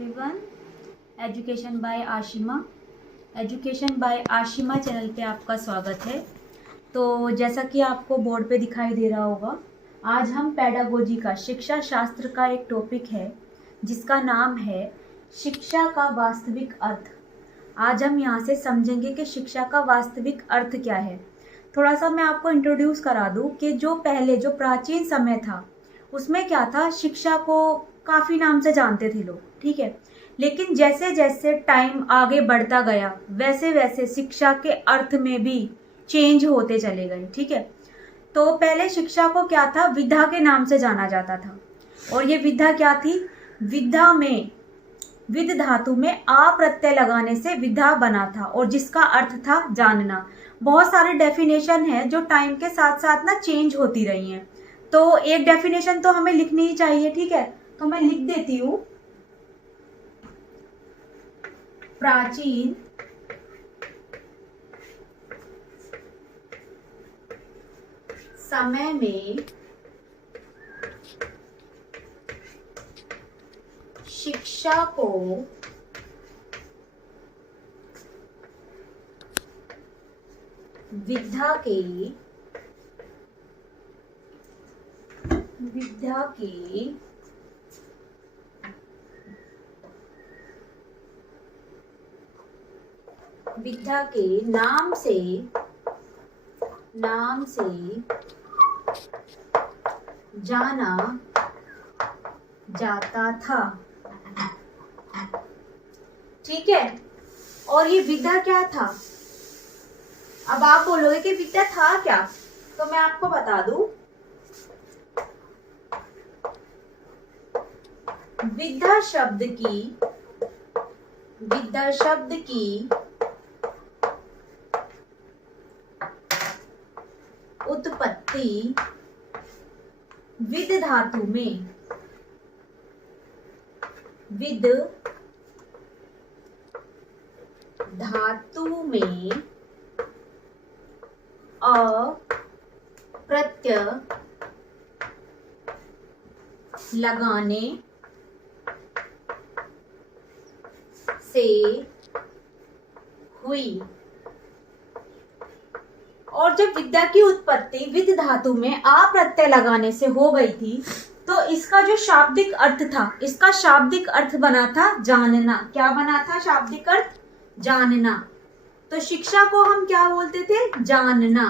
Everyone. Education by Ashima channel पे आपका स्वागत है। तो जैसा कि आपको बोर्ड पे दिखाई दे रहा होगा, आज हम पेडागोजी का शिक्षा शास्त्र का एक टॉपिक है जिसका नाम है शिक्षा का वास्तविक अर्थ। आज हम यहाँ से समझेंगे कि शिक्षा का वास्तविक अर्थ क्या है। थोड़ा सा मैं आपको इंट्रोड्यूस करा दूँ कि जो प्राचीन समय था उसमें क्या था, शिक्षा को काफ़ी नाम से जानते थे लोग, ठीक है। लेकिन जैसे जैसे टाइम आगे बढ़ता गया वैसे वैसे शिक्षा के अर्थ में भी चेंज होते चले गए, ठीक है। तो पहले शिक्षा को क्या था, विद्या के नाम से जाना जाता था। और ये विद्या क्या थी, विद्या में विद धातु में आ प्रत्यय लगाने से विद्या बना था और जिसका अर्थ था जानना। बहुत सारे डेफिनेशन है जो टाइम के साथ साथ ना चेंज होती रही हैं। तो एक डेफिनेशन तो हमें लिखनी ही चाहिए, ठीक है। तो मैं लिख देती हूं, प्राचीन समय में शिक्षा को विद्या के नाम से जाना जाता था, ठीक है। और ये विद्या क्या था, अब आप बोलोगे कि विद्या था क्या, तो मैं आपको बता दूं, विद्या शब्द की उत्पत्ति विद धातु में प्रत्यय लगाने से हुई। और जब विद्या की उत्पत्ति विद धातु में आ प्रत्यय लगाने से हो गई थी तो इसका जो शाब्दिक अर्थ था, इसका शाब्दिक अर्थ बना था जानना। क्या बना था शाब्दिक अर्थ? जानना। तो शिक्षा को हम क्या बोलते थे? जानना,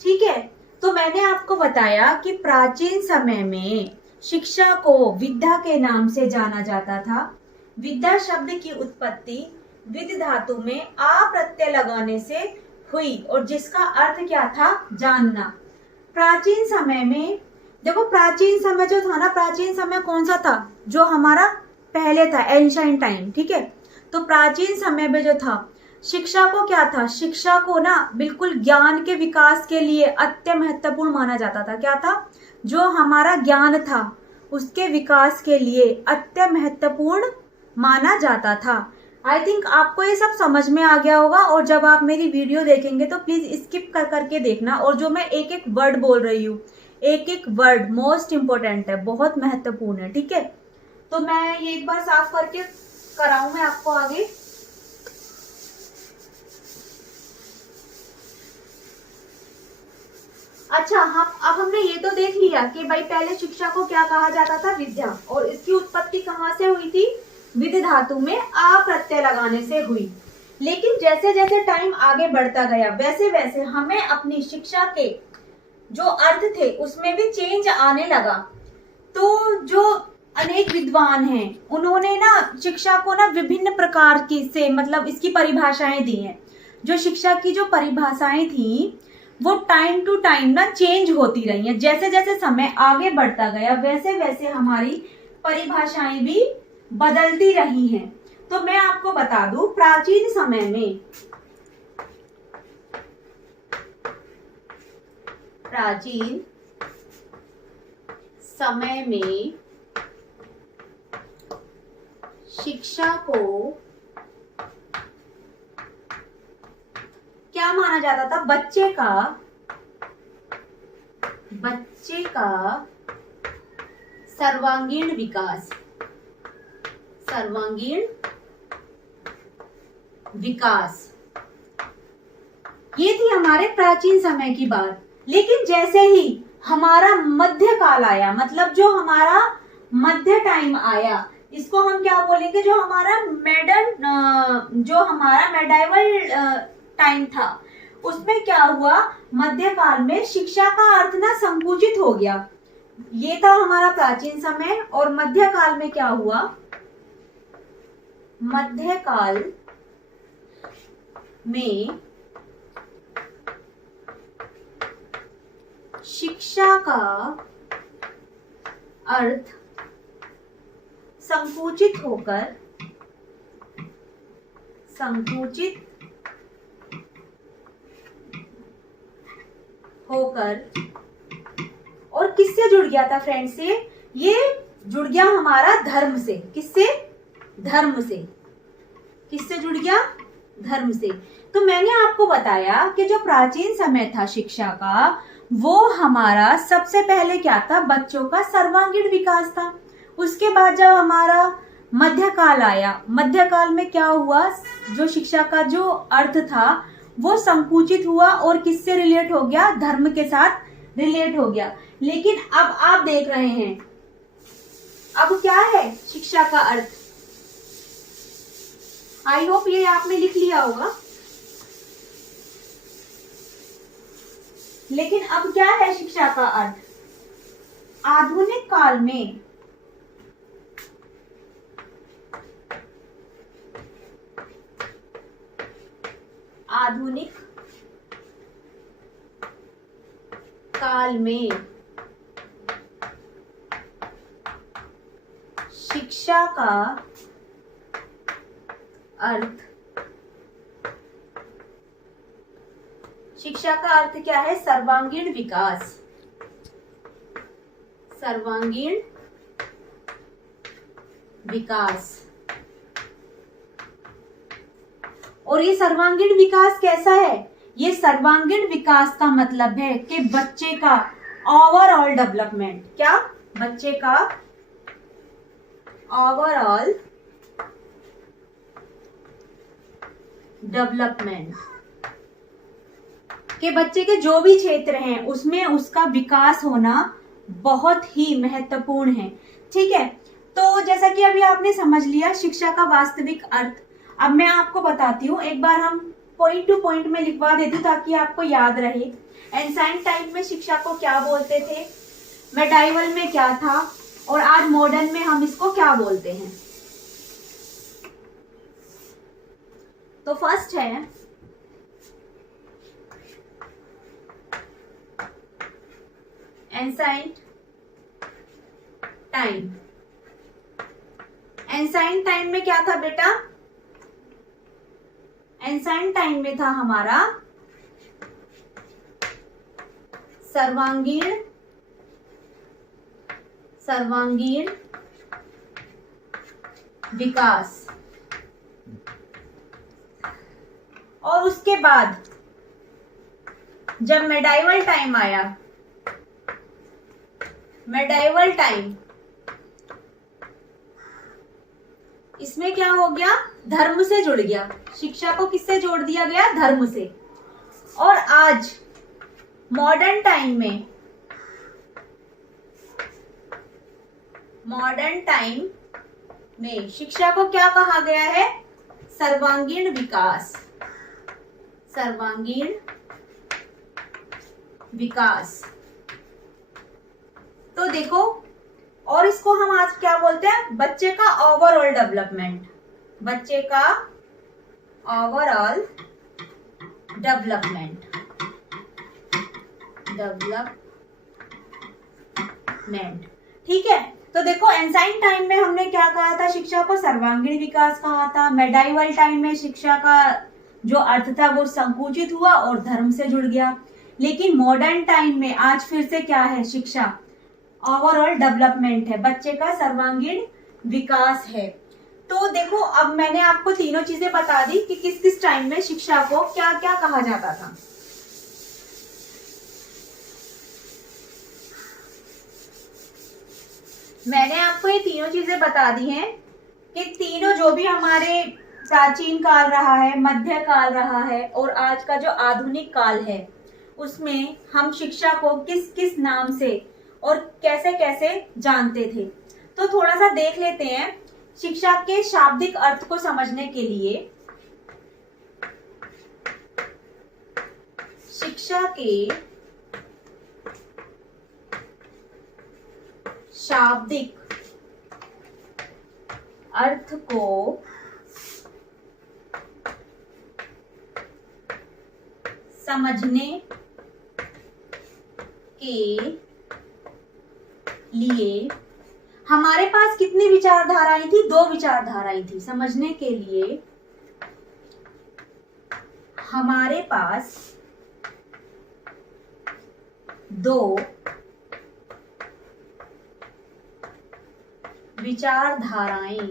ठीक है। तो मैंने आपको बताया कि प्राचीन समय में शिक्षा को विद्या के नाम से जाना जाता था। विद्या शब्द की उत्पत्ति विद धातु में आ प्रत्यय लगाने से हुई और जिसका अर्थ क्या था? जानना। प्राचीन समय में देखो, प्राचीन समय जो था ना, प्राचीन समय कौन सा था? जो हमारा पहले था, एंशिएंट टाइम, ठीक है। तो प्राचीन समय में जो था, शिक्षा को क्या था, शिक्षा को ना बिल्कुल ज्ञान के विकास के लिए अत्य महत्वपूर्ण माना जाता था। क्या था? जो हमारा ज्ञान था उसके विकास के लिए अत्य महत्वपूर्ण माना जाता था। आई थिंक आपको ये सब समझ में आ गया होगा। और जब आप मेरी वीडियो देखेंगे तो प्लीज स्किप कर करके देखना। और जो मैं एक एक वर्ड बोल रही हूँ, एक एक वर्ड मोस्ट इंपोर्टेंट है, बहुत महत्वपूर्ण है, ठीक है। तो मैं ये एक बार साफ करके कराऊं मैं आपको आगे। अच्छा, अब हमने ये तो देख लिया कि भाई पहले शिक्षा को क्या कहा जाता था? विद्या। और इसकी उत्पत्ति कहाँ से हुई थी? विद धातु में आ प्रत्यय लगाने से हुई। लेकिन जैसे जैसे टाइम आगे बढ़ता गया वैसे वैसे हमें अपनी शिक्षा के जो अर्थ थे उसमें भी चेंज आने लगा। तो जो अनेक विद्वान हैं उन्होंने ना शिक्षा को ना विभिन्न प्रकार की से मतलब इसकी परिभाषाएं दी हैं। जो शिक्षा की जो परिभाषाएं थी वो टाइम टू टाइम ना चेंज होती रही हैं। जैसे जैसे समय आगे बढ़ता गया वैसे वैसे हमारी परिभाषाएं भी बदलती रही हैं। तो मैं आपको बता दूं, प्राचीन समय में शिक्षा को क्या माना जाता था? बच्चे का सर्वांगीण विकास, सर्वांगीण विकास। ये थी हमारे प्राचीन समय की बात। लेकिन जैसे ही हमारा मध्यकाल आया, मतलब जो हमारा मध्य टाइम आया, इसको हम क्या बोलेंगे, जो हमारा मेडाइवल टाइम था, उसमें क्या हुआ, मध्यकाल में शिक्षा का अर्थ ना संकुचित हो गया। ये था हमारा प्राचीन समय। और मध्यकाल में क्या हुआ, मध्यकाल में शिक्षा का अर्थ संकुचित होकर और किससे जुड़ गया था फ्रेंड्स, ये जुड़ गया हमारा धर्म से। किससे? धर्म से। किससे जुड़ गया? धर्म से। तो मैंने आपको बताया कि जो प्राचीन समय था शिक्षा का, वो हमारा सबसे पहले क्या था, बच्चों का सर्वांगीण विकास था। उसके बाद जब हमारा मध्यकाल आया, मध्यकाल में क्या हुआ, जो शिक्षा का जो अर्थ था वो संकुचित हुआ और किससे रिलेट हो गया, धर्म के साथ रिलेट हो गया। लेकिन अब आप देख रहे हैं, अब क्या है शिक्षा का अर्थ। आई होप ये आपने लिख लिया होगा। लेकिन अब क्या है शिक्षा का अर्थ, आधुनिक काल में शिक्षा का अर्थ क्या है, सर्वांगीण विकास। सर्वांगीण विकास। और ये सर्वांगीण विकास कैसा है, ये सर्वांगीण विकास का मतलब है कि बच्चे का ओवरऑल डेवलपमेंट। क्या? बच्चे का ओवरऑल डेवलपमेंट, कि बच्चे के जो भी क्षेत्र हैं उसमें उसका विकास होना बहुत ही महत्वपूर्ण है। ठीक है, तो जैसा कि अभी आपने समझ लिया शिक्षा का वास्तविक अर्थ। अब मैं आपको बताती हूँ, एक बार हम पॉइंट टू पॉइंट में लिखवा देती हूँ ताकि आपको याद रहे। एंसाइंट टाइम में शिक्षा को क्या बोलते थे, मेडाइवल में क्या था, और आज मॉडर्न में हम इसको क्या बोलते हैं। तो फर्स्ट है एंसाइंट टाइम। एंसाइंट टाइम में क्या था बेटा, एंसाइंट टाइम में था हमारा सर्वांगीण विकास। और उसके बाद जब मेडाइवल टाइम आया, मेडाइवल टाइम, इसमें क्या हो गया, धर्म से जुड़ गया। शिक्षा को किससे जोड़ दिया गया, धर्म से। और आज मॉडर्न टाइम में शिक्षा को क्या कहा गया है, सर्वांगीण विकास। सर्वांगीण विकास। तो देखो, और इसको हम आज क्या बोलते हैं, बच्चे का ओवरऑल डेवलपमेंट। बच्चे का ओवरऑल डेवलपमेंट। ठीक है, तो देखो एंसाइंट टाइम में हमने क्या कहा था, शिक्षा को सर्वांगीण विकास कहा था। मेडाइवल टाइम में शिक्षा का जो अर्थ था वो संकुचित हुआ और धर्म से जुड़ गया। लेकिन मॉडर्न टाइम में आज फिर से क्या है, शिक्षा ओवरऑल डेवलपमेंट है, बच्चे का सर्वांगीण विकास है। तो देखो, अब मैंने आपको तीनों चीजें बता दी कि किस किस टाइम में शिक्षा को क्या क्या कहा जाता था। मैंने आपको ये तीनों चीजें बता दी हैं कि तीनों जो भी हमारे प्राचीन काल रहा है, मध्य काल रहा है और आज का जो आधुनिक काल है, उसमें हम शिक्षा को किस किस नाम से और कैसे कैसे जानते थे। तो थोड़ा सा देख लेते हैं शिक्षा के शाब्दिक अर्थ को समझने के लिए। शिक्षा के शाब्दिक अर्थ को समझने के लिए हमारे पास कितनी विचारधाराएं थी? 2 विचारधाराएं थी। समझने के लिए हमारे पास 2 विचारधाराएं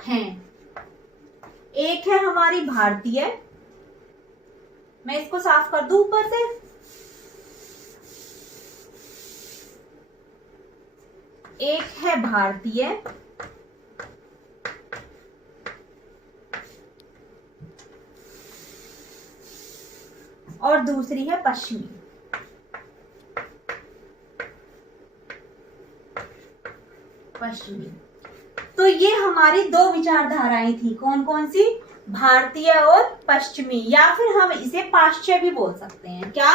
हैं। एक है हमारी भारतीय, मैं इसको साफ कर दूं ऊपर से। एक है भारतीय और दूसरी है पश्चिमी। तो ये हमारी 2 विचारधाराएं थी। कौन कौन सी? भारतीय और पश्चिमी, या फिर हम इसे पाश्चात्य भी बोल सकते हैं। क्या?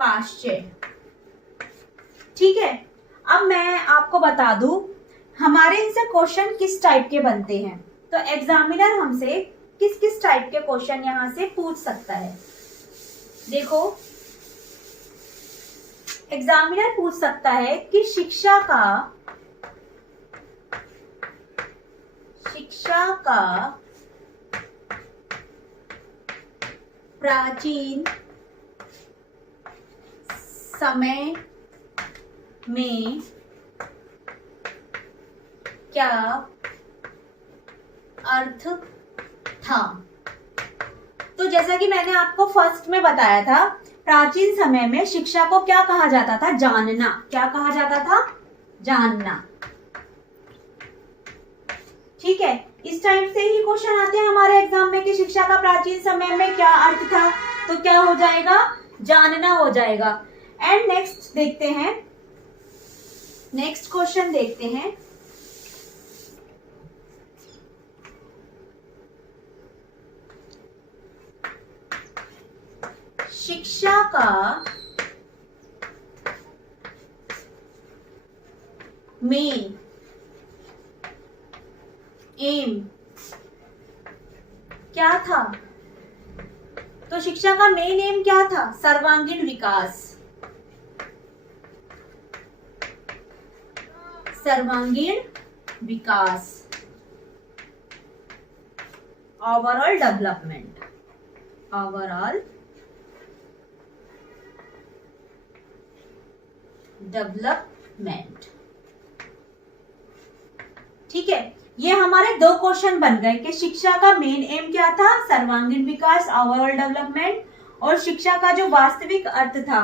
पाश्चात्य। ठीक है। अब मैं आपको बता दूं हमारे इनसे क्वेश्चन किस टाइप के बनते हैं। तो एग्जामिनर हमसे किस किस टाइप के क्वेश्चन यहां से पूछ सकता है। देखो, एग्जामिनर पूछ सकता है कि शिक्षा का प्राचीन समय में क्या अर्थ था। तो जैसा कि मैंने आपको फर्स्ट में बताया था, प्राचीन समय में शिक्षा को क्या कहा जाता था? जानना। क्या कहा जाता था? जानना। ठीक है। इस टाइप से ही क्वेश्चन आते हैं हमारे एग्जाम में कि शिक्षा का प्राचीन समय में क्या अर्थ था। तो क्या हो जाएगा? जानना हो जाएगा। एंड नेक्स्ट देखते हैं, नेक्स्ट क्वेश्चन देखते हैं। शिक्षा का मेन एम क्या था? तो शिक्षा का मेन एम क्या था? सर्वांगीण विकास। सर्वांगीण विकास, ओवरऑल डेवलपमेंट। Overall development. ठीक है। ये हमारे 2 क्वेश्चन बन गए कि शिक्षा का मेन एम क्या था? सर्वांगीण विकास, ओवरऑल डेवलपमेंट। और शिक्षा का जो वास्तविक अर्थ था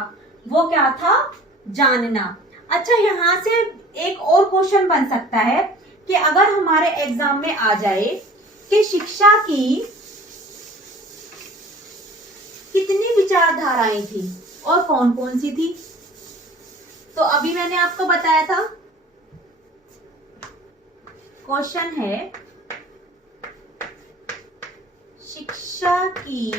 वो क्या था? जानना। अच्छा, यहां से एक और क्वेश्चन बन सकता है कि अगर हमारे एग्जाम में आ जाए कि शिक्षा की कितनी विचारधाराएं थी और कौन कौन सी थी। तो अभी मैंने आपको बताया था, क्वेश्चन है शिक्षा की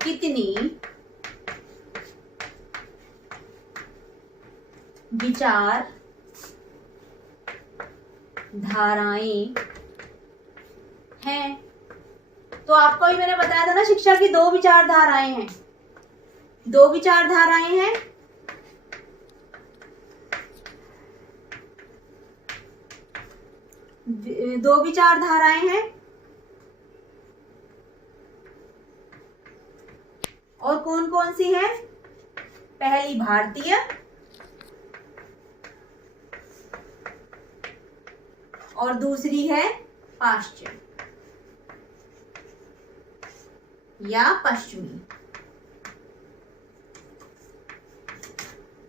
कितनी विचार धाराएं हैं। तो आपको ही मैंने बताया था ना, शिक्षा की 2 विचारधाराएं हैं। 2 विचारधाराएं हैं। दो विचारधाराएं हैं। और कौन कौन सी है? पहली भारतीय और दूसरी है पाश्चात्य या पश्चिमी।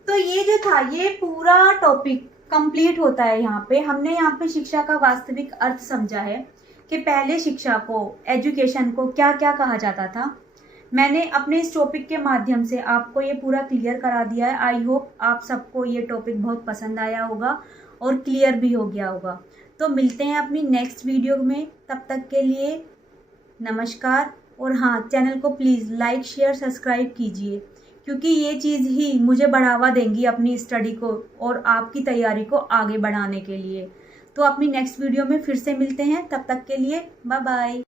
तो ये जो था, ये पूरा टॉपिक कंप्लीट होता है। यहाँ पे हमने यहाँ पे शिक्षा का वास्तविक अर्थ समझा है कि पहले शिक्षा को, एजुकेशन को क्या क्या कहा जाता था। मैंने अपने इस टॉपिक के माध्यम से आपको ये पूरा क्लियर करा दिया है। आई होप आप सबको ये टॉपिक बहुत पसंद आया होगा और क्लियर भी हो गया होगा। तो मिलते हैं अपनी नेक्स्ट वीडियो में, तब तक के लिए नमस्कार। और हाँ, चैनल को प्लीज़ लाइक शेयर सब्सक्राइब कीजिए, क्योंकि ये चीज़ ही मुझे बढ़ावा देंगी अपनी स्टडी को और आपकी तैयारी को आगे बढ़ाने के लिए। तो अपनी नेक्स्ट वीडियो में फिर से मिलते हैं, तब तक के लिए बाय बाय।